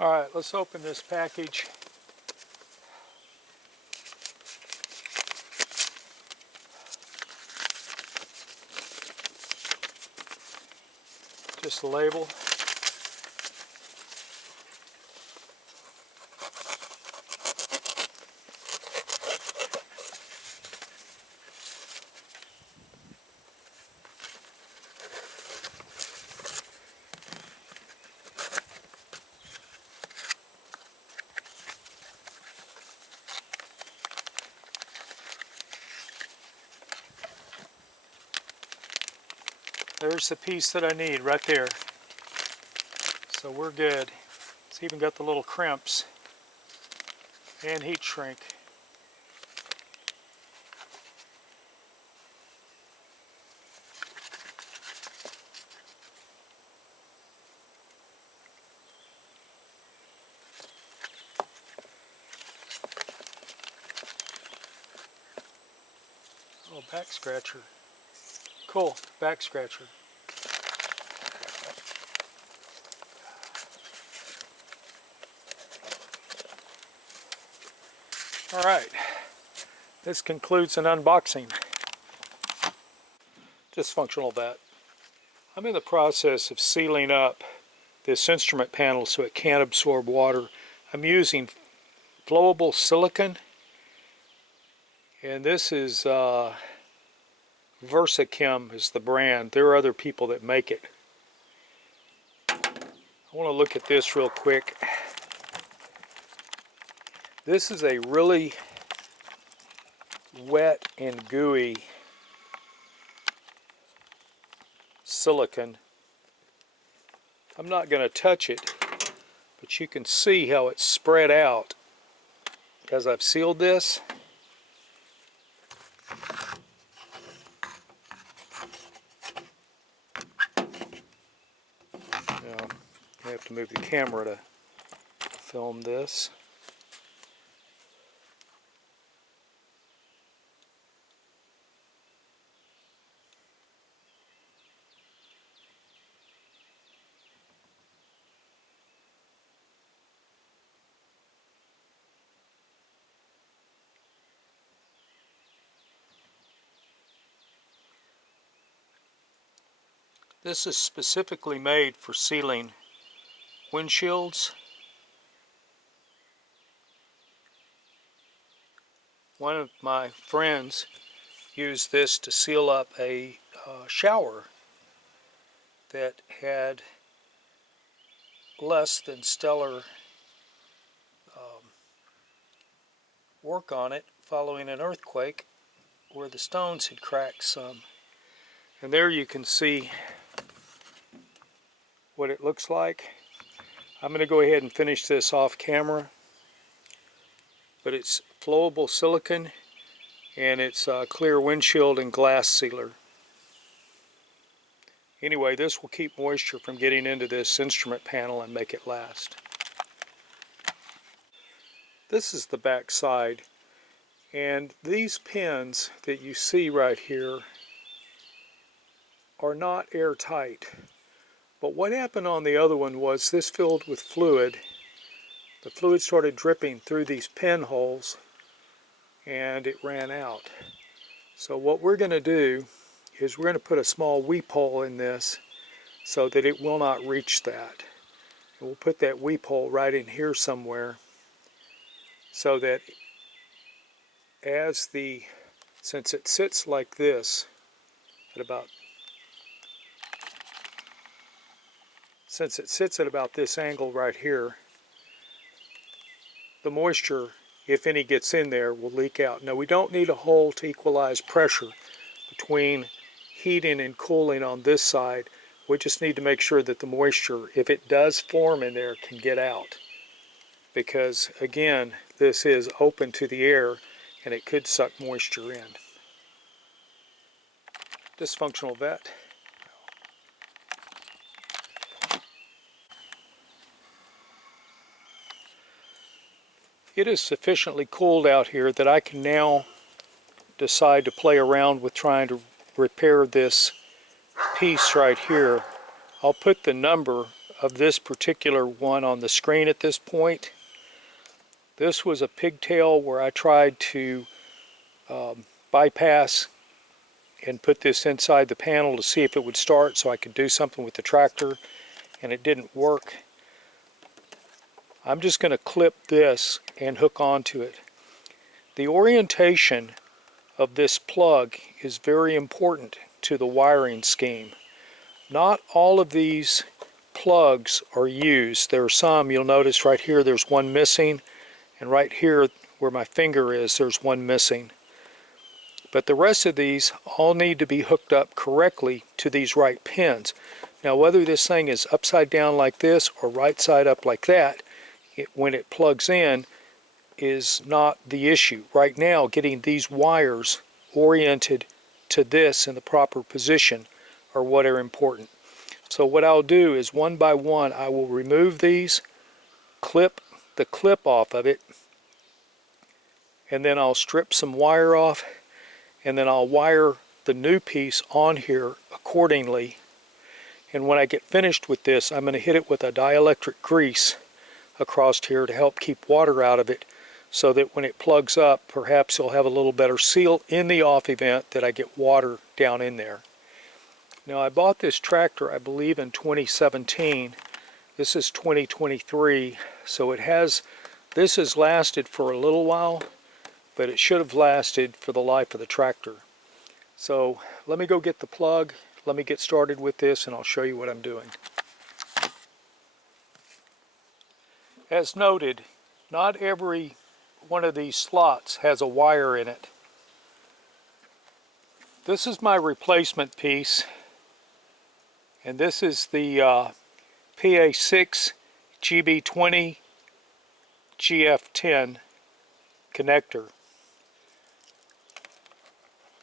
Alright, let's open this package. Just the label. There's the piece that I need right there. So we're good. It's even got the little crimps and heat shrink. Oh, back scratcher. Cool, back scratcher. All right, this concludes an unboxing. Dysfunctional vat. I'm in the process of sealing up this instrument panel so it can't absorb water. I'm using flowable silicone, and this is VersaChem is the brand. There are other people that make it. I want to look at this real quick. This is a really wet and gooey silicone. I'm not going to touch it, but you can see how it's spread out as I've sealed this. Now, I have to move the camera to film this. This is specifically made for sealing windshields. One of my friends used this to seal up a shower that had less than stellar work on it following an earthquake where the stones had cracked some. And there you can see what it looks like. I'm going to go ahead and finish this off camera, but it's flowable silicone and it's a clear windshield and glass sealer. Anyway, this will keep moisture from getting into this instrument panel and make it last. This is the back side, and these pins that you see right here are not airtight. But what happened on the other one was this filled with fluid. The fluid started dripping through these pinholes and it ran out. So what we're going to do is we're going to put a small weep hole in this so that it will not reach that. And we'll put that weep hole right in here somewhere so that since it sits like this at about this angle right here, the moisture, if any gets in there, will leak out. Now we don't need a hole to equalize pressure between heating and cooling on this side. We just need to make sure that the moisture, if it does form in there, can get out. Because again, this is open to the air and it could suck moisture in. Dysfunctional vat. It is sufficiently cooled out here that I can now decide to play around with trying to repair this piece right here. I'll put the number of this particular one on the screen at this point. This was a pigtail where I tried to bypass and put this inside the panel to see if it would start so I could do something with the tractor, and it didn't work. I'm just going to clip this and hook onto it. The orientation of this plug is very important to the wiring scheme. Not all of these plugs are used. There are some, you'll notice right here there's one missing, and right here where my finger is there's one missing. But the rest of these all need to be hooked up correctly to these right pins. Now whether this thing is upside down like this or right side up like that, when it plugs in is not the issue. Right now, getting these wires oriented to this in the proper position are what are important. So what I'll do is one by one I will remove these, clip the clip off of it, and then I'll strip some wire off, and then I'll wire the new piece on here accordingly. And when I get finished with this, I'm going to hit it with a dielectric grease across here to help keep water out of it, so that when it plugs up, perhaps you'll have a little better seal in the off event that I get water down in there. Now I bought this tractor, I believe, in 2017. This is 2023, so this has lasted for a little while, but it should have lasted for the life of the tractor. So let me go get the plug, let me get started with this, and I'll show you what I'm doing. As noted, not every one of these slots has a wire in it. This is my replacement piece, and this is the PA6 GB20 GF10 connector.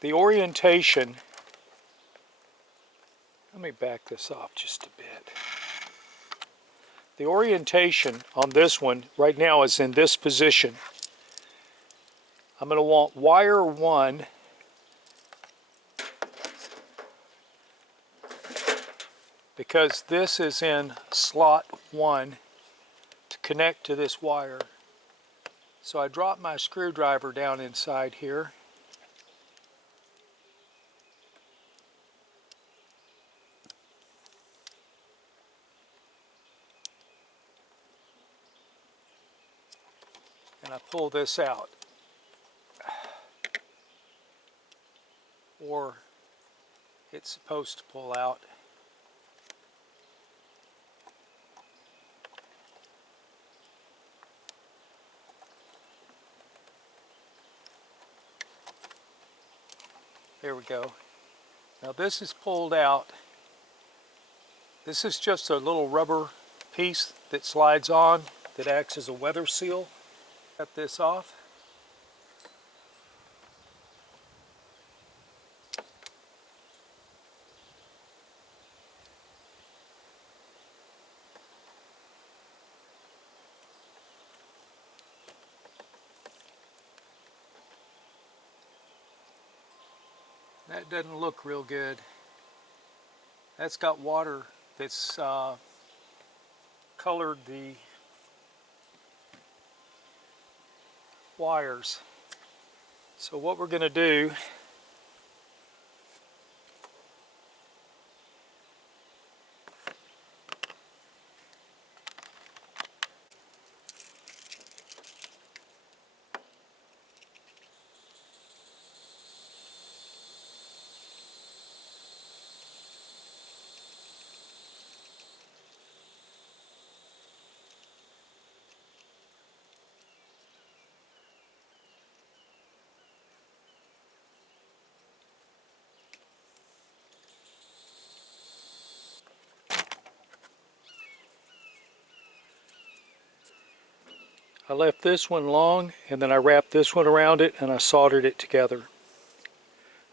The orientation, let me back this off just a bit. The orientation on this one right now is in this position. I'm going to want wire 1 because this is in slot 1 to connect to this wire. So I drop my screwdriver down inside here. And I pull this out. Or it's supposed to pull out. There we go. Now this is pulled out. This is just a little rubber piece that slides on that acts as a weather seal. Cut this off. That doesn't look real good. That's got water that's colored the wires. So what we're going to do I left this one long, and then I wrapped this one around it, and I soldered it together.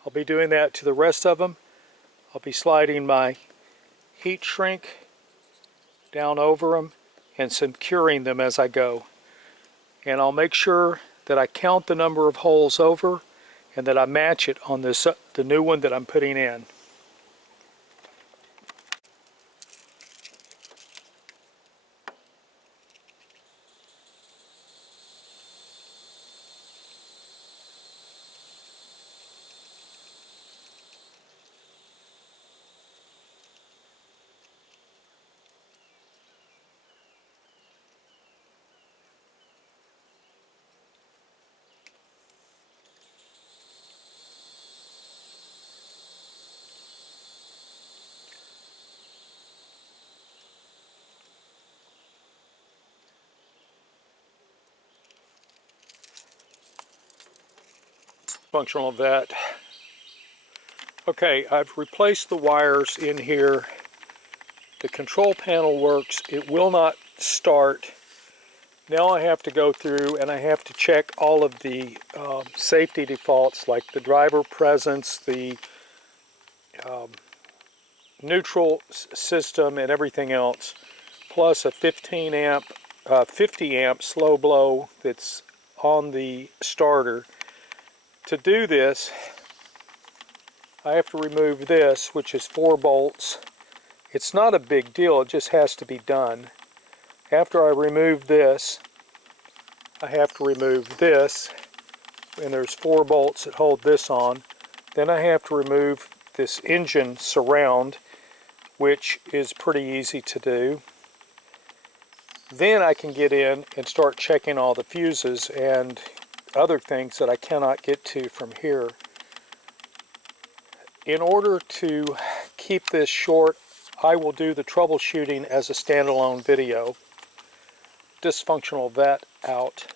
I'll be doing that to the rest of them. I'll be sliding my heat shrink down over them and securing them as I go. And I'll make sure that I count the number of holes over and that I match it on this the new one that I'm putting in. Dysfunctional vet. Okay, I've replaced the wires in here. The control panel works. It will not start. Now I have to go through and I have to check all of the safety defaults, like the driver presence, the neutral system, and everything else, plus a 50 amp slow blow that's on the starter. To do this, I have to remove this, which is 4 bolts. It's not a big deal, it just has to be done. After I remove this, I have to remove this, and there's 4 bolts that hold this on. Then I have to remove this engine surround, which is pretty easy to do. Then I can get in and start checking all the fuses and other things that I cannot get to from here. In order to keep this short, I will do the troubleshooting as a standalone video. Dysfunctional vet out.